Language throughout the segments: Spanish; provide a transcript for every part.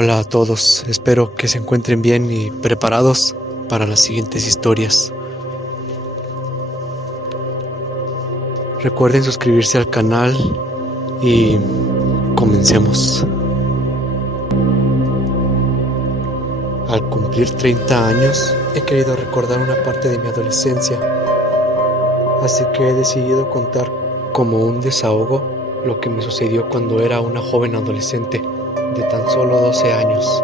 Hola a todos, espero que se encuentren bien y preparados para las siguientes historias. Recuerden suscribirse al canal y comencemos. Al cumplir 30 años, he querido recordar una parte de mi adolescencia, así que he decidido contar como un desahogo lo que me sucedió cuando era una joven adolescente de tan solo 12 años.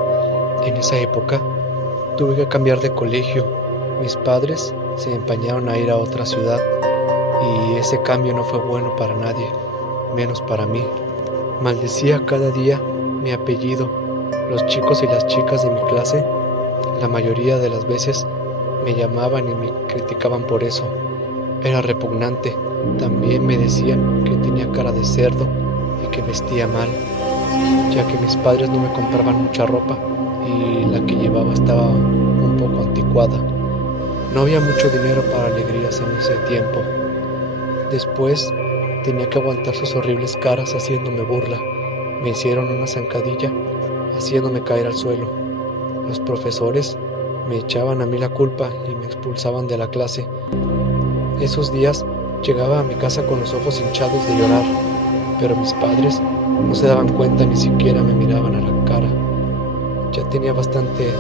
En esa época tuve que cambiar de colegio. Mis padres se empeñaron a ir a otra ciudad y ese cambio no fue bueno para nadie, menos para mí. Maldecía cada día mi apellido. Los chicos y las chicas de mi clase, la mayoría de las veces, me llamaban y me criticaban por eso. Era repugnante. También me decían que tenía cara de cerdo y que vestía mal, ya que mis padres no me compraban mucha ropa y la que llevaba estaba un poco anticuada. No había mucho dinero para alegrías en ese tiempo. Después tenía que aguantar sus horribles caras haciéndome burla. Me hicieron una zancadilla haciéndome caer al suelo. Los profesores me echaban a mí la culpa y me expulsaban de la clase. Esos días llegaba a mi casa con los ojos hinchados de llorar, pero mis padres no se daban cuenta, ni siquiera me miraban a la cara. Ya tenía bastante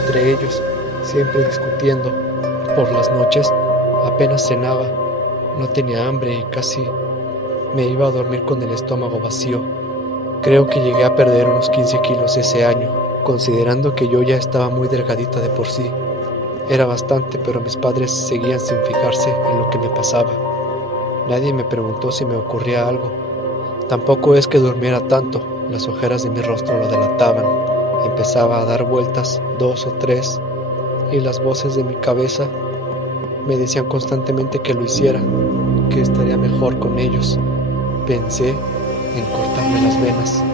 entre ellos, siempre discutiendo. Por las noches apenas cenaba, no tenía hambre y casi me iba a dormir con el estómago vacío. Creo que llegué a perder unos 15 kilos ese año, considerando que yo ya estaba muy delgadita de por sí. Era bastante, pero mis padres seguían sin fijarse en lo que me pasaba. Nadie me preguntó si me ocurría algo. Tampoco es que durmiera tanto, las ojeras de mi rostro lo delataban. Empezaba a dar vueltas 2 o 3 y las voces de mi cabeza me decían constantemente que lo hiciera, que estaría mejor con ellos. Pensé en cortarme las venas.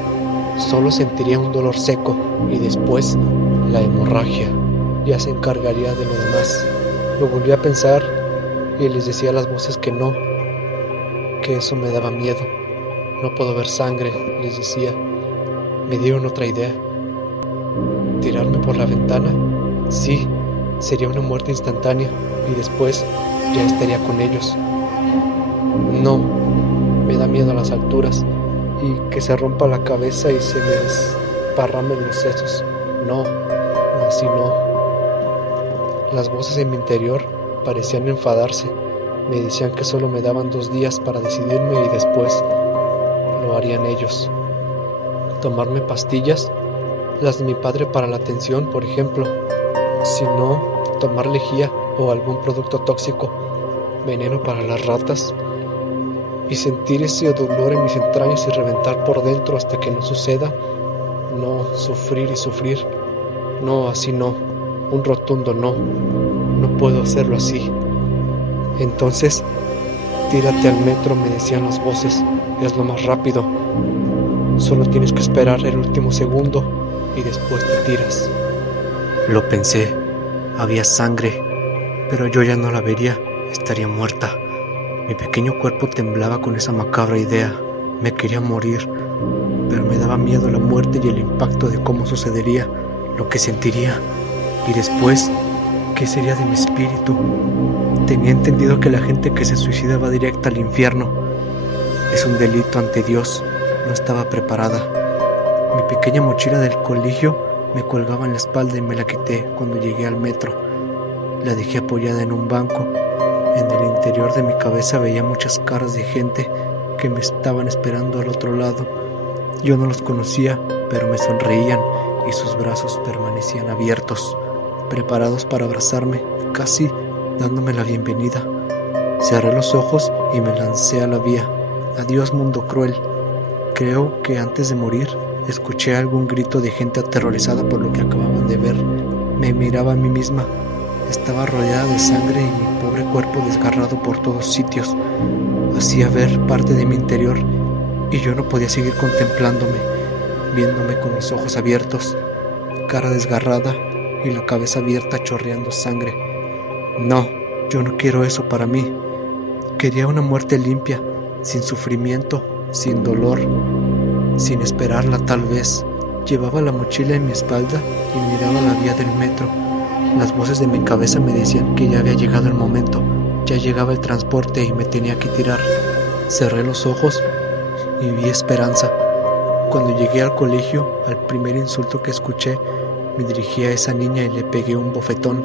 Solo sentiría un dolor seco y después la hemorragia ya se encargaría de lo demás. Lo volví a pensar y les decía a las voces que no, que eso me daba miedo. No puedo ver sangre, les decía. Me dieron otra idea. ¿Tirarme por la ventana? Sí, sería una muerte instantánea y después ya estaría con ellos. No, me da miedo a las alturas y que se rompa la cabeza y se me desparramen los sesos. No, así no. Las voces en mi interior parecían enfadarse. Me decían que solo me daban 2 días para decidirme y después lo harían ellos. Tomarme pastillas, las de mi padre para la tensión, por ejemplo. Si no, tomar lejía o algún producto tóxico, veneno para las ratas, y sentir ese dolor en mis entrañas y reventar por dentro hasta que no suceda. No, sufrir y sufrir. No, así no. Un rotundo no. No puedo hacerlo así. Entonces, tírate al metro, me decían las voces. Es lo más rápido. Solo tienes que esperar el último segundo y después te tiras. Lo pensé. Había sangre, pero yo ya no la vería. Estaría muerta. Mi pequeño cuerpo temblaba con esa macabra idea. Me quería morir, pero me daba miedo la muerte y el impacto de cómo sucedería, lo que sentiría. Y después, ¿qué sería de mi espíritu? Tenía entendido que la gente que se suicida va directa al infierno. Es un delito ante Dios. No estaba preparada. Mi pequeña mochila del colegio me colgaba en la espalda y me la quité cuando llegué al metro. La dejé apoyada en un banco. En el interior de mi cabeza veía muchas caras de gente que me estaban esperando al otro lado. Yo no los conocía, pero me sonreían y sus brazos permanecían abiertos, preparados para abrazarme, casi dándome la bienvenida. Cerré los ojos y me lancé a la vía. Adiós, mundo cruel. Creo que antes de morir escuché algún grito de gente aterrorizada por lo que acababan de ver. Me miraba a mí misma. Estaba rodeada de sangre y mi pobre cuerpo desgarrado por todos sitios. Hacía ver parte de mi interior y yo no podía seguir contemplándome, viéndome con los ojos abiertos, cara desgarrada y la cabeza abierta chorreando sangre. No, yo no quiero eso para mí. Quería una muerte limpia, sin sufrimiento, sin dolor, sin esperarla tal vez. Llevaba la mochila en mi espalda y miraba la vía del metro. Las voces de mi cabeza me decían que ya había llegado el momento, ya llegaba el transporte y me tenía que tirar. Cerré los ojos y vi esperanza. Cuando llegué al colegio, al primer insulto que escuché, me dirigí a esa niña y le pegué un bofetón.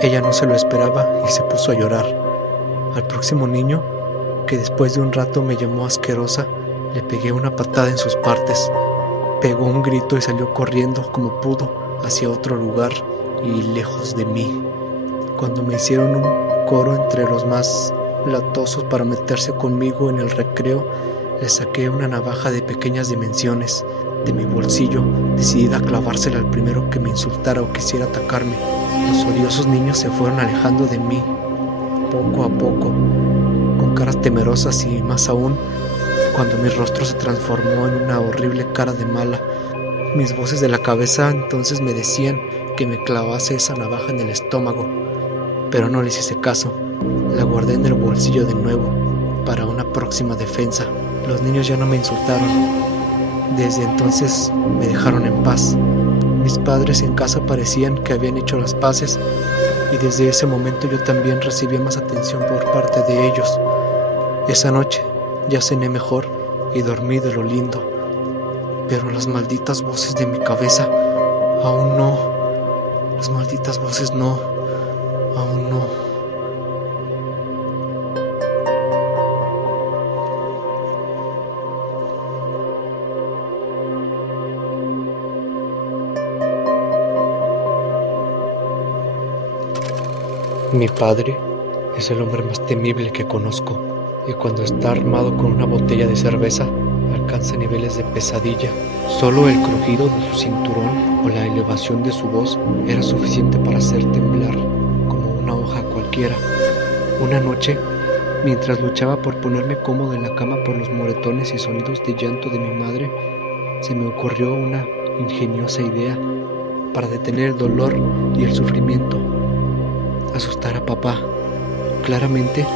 Ella no se lo esperaba y se puso a llorar. Al próximo niño, que después de un rato me llamó asquerosa, le pegué una patada en sus partes. Pegó un grito y salió corriendo como pudo hacia otro lugar y lejos de mí. Cuando me hicieron un coro entre los más latosos para meterse conmigo en el recreo, le saqué una navaja de pequeñas dimensiones de mi bolsillo, decidida a clavársela al primero que me insultara o quisiera atacarme. Los odiosos niños se fueron alejando de mí, poco a poco, con caras temerosas y más aún, cuando mi rostro se transformó en una horrible cara de mala. Mis voces de la cabeza entonces me decían que me clavase esa navaja en el estómago, pero no les hice caso. La guardé en el bolsillo de nuevo, para una próxima defensa. Los niños ya no me insultaron. Desde entonces me dejaron en paz. Mis padres en casa parecían que habían hecho las paces, y desde ese momento yo también recibía más atención por parte de ellos. Esa noche ya cené mejor y dormí de lo lindo, pero las malditas voces de mi cabeza, aún no. Las malditas voces no, aún no. Mi padre es el hombre más temible que conozco, y cuando está armado con una botella de cerveza, alcanza niveles de pesadilla. Solo el crujido de su cinturón o la elevación de su voz era suficiente para hacer temblar como una hoja cualquiera. Una noche, mientras luchaba por ponerme cómodo en la cama por los moretones y sonidos de llanto de mi madre, se me ocurrió una ingeniosa idea para detener el dolor y el sufrimiento. Asustar a papá. Claramente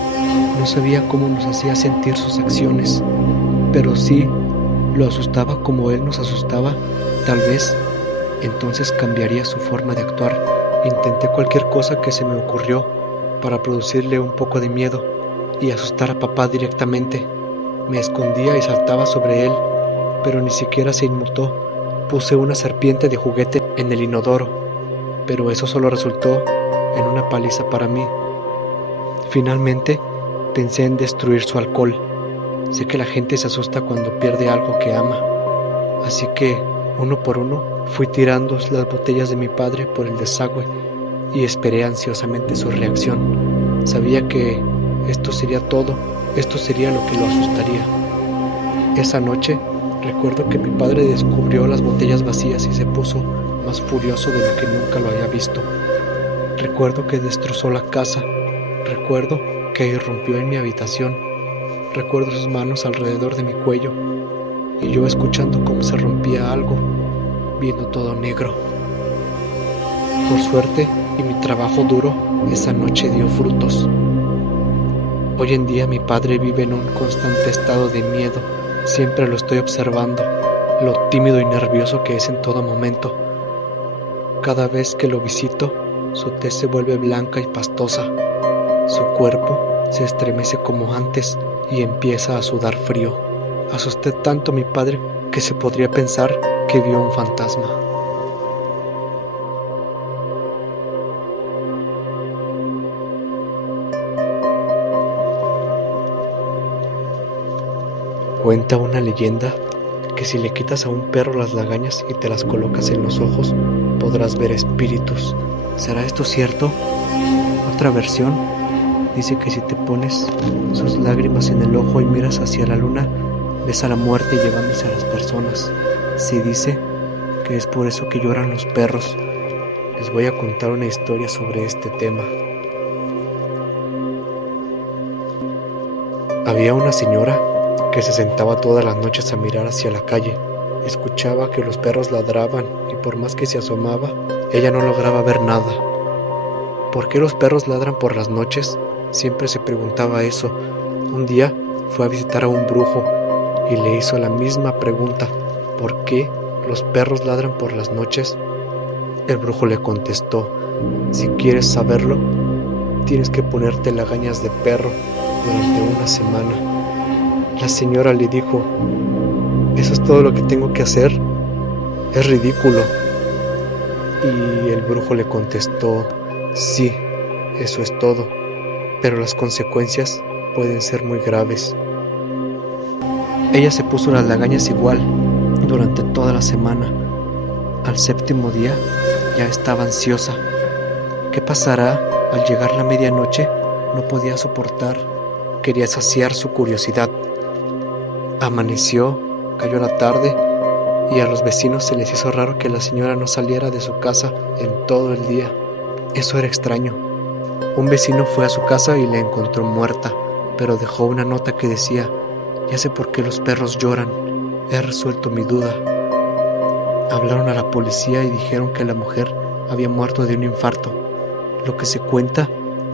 no sabía cómo nos hacía sentir sus acciones, pero sí lo asustaba como él nos asustaba. Tal vez entonces cambiaría su forma de actuar. Intenté cualquier cosa que se me ocurrió para producirle un poco de miedo y asustar a papá directamente. Me escondía y saltaba sobre él, pero ni siquiera se inmutó. Puse una serpiente de juguete en el inodoro, pero eso solo resultó en una paliza para mí. Finalmente pensé en destruir su alcohol. Sé que la gente se asusta cuando pierde algo que ama, así que uno por uno fui tirando las botellas de mi padre por el desagüe y esperé ansiosamente su reacción. Sabía que esto sería todo, esto sería lo que lo asustaría. Esa noche recuerdo que mi padre descubrió las botellas vacías y se puso más furioso de lo que nunca lo había visto. Recuerdo que destrozó la casa. Recuerdo que irrumpió en mi habitación. Recuerdo sus manos alrededor de mi cuello y yo escuchando cómo se rompía algo, viendo todo negro. Por suerte y mi trabajo duro, esa noche dio frutos. Hoy en día mi padre vive en un constante estado de miedo. Siempre lo estoy observando, lo tímido y nervioso que es en todo momento. Cada vez que lo visito, su tez se vuelve blanca y pastosa. Su cuerpo se estremece como antes y empieza a sudar frío. Asusté tanto a mi padre que se podría pensar que vio un fantasma. Cuenta una leyenda que si le quitas a un perro las lagañas y te las colocas en los ojos, podrás ver espíritus. ¿Será esto cierto? Otra versión dice que si te pones sus lágrimas en el ojo y miras hacia la luna, ves a la muerte llevándose a las personas. Se dice que es por eso que lloran los perros. Les voy a contar una historia sobre este tema. Había una señora que se sentaba todas las noches a mirar hacia la calle. Escuchaba que los perros ladraban y por más que se asomaba, ella no lograba ver nada. ¿Por qué los perros ladran por las noches? Siempre se preguntaba eso. Un día fue a visitar a un brujo y le hizo la misma pregunta. ¿Por qué los perros ladran por las noches? El brujo le contestó: si quieres saberlo, tienes que ponerte lagañas de perro durante una semana. La señora le dijo: ¿eso es todo lo que tengo que hacer? Es ridículo. Y el brujo le contestó: sí, eso es todo, pero las consecuencias pueden ser muy graves. Ella se puso las lagañas igual durante toda la semana. Al séptimo día ya estaba ansiosa. ¿Qué pasará al llegar la medianoche? No podía soportar. Quería saciar su curiosidad. Amaneció, cayó la tarde y a los vecinos se les hizo raro que la señora no saliera de su casa en todo el día. Eso era extraño. Un vecino fue a su casa y la encontró muerta, pero dejó una nota que decía: ya sé por qué los perros lloran, he resuelto mi duda. Hablaron a la policía y dijeron que la mujer había muerto de un infarto. Lo que se cuenta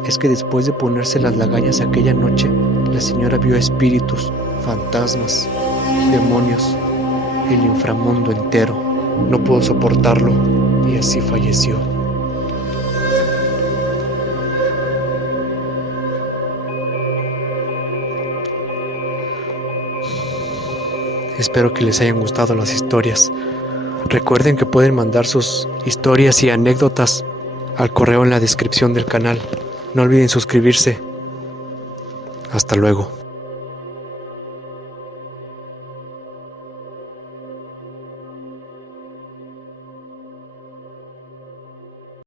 es que después de ponerse las lagañas aquella noche, la señora vio espíritus, fantasmas, demonios, el inframundo entero. No pudo soportarlo y así falleció. Espero que les hayan gustado las historias. Recuerden que pueden mandar sus historias y anécdotas al correo en la descripción del canal. No olviden suscribirse. Hasta luego.